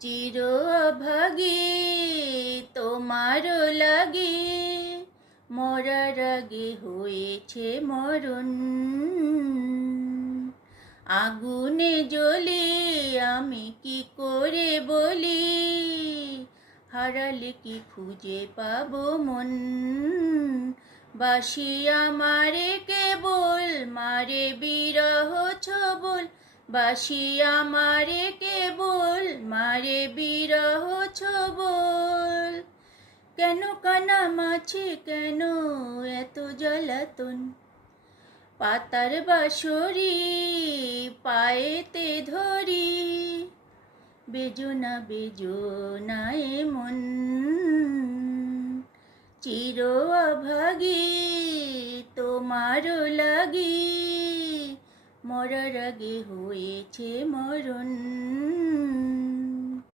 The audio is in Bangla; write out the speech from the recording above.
চির অভাগী তোমার লাগে মরার আগে হয়েছে মরণ। আগুনে জ্বলি আমি কি করে বলি, হারালে কি খুঁজে পাবো মন। বাসি আমারে কেবল মারে বিরহ ছবল, বাসি আমারে কেবল মারে বিরহ ছবল। কেন কানা মাছে কেন এত জ্বালাতন, পাতার বাঁশরি পায়েতে ধরি, বেজনা বেজনায় মন। চির অভাগী তোমার লাগি মরার আগে হয়েছে মরণ।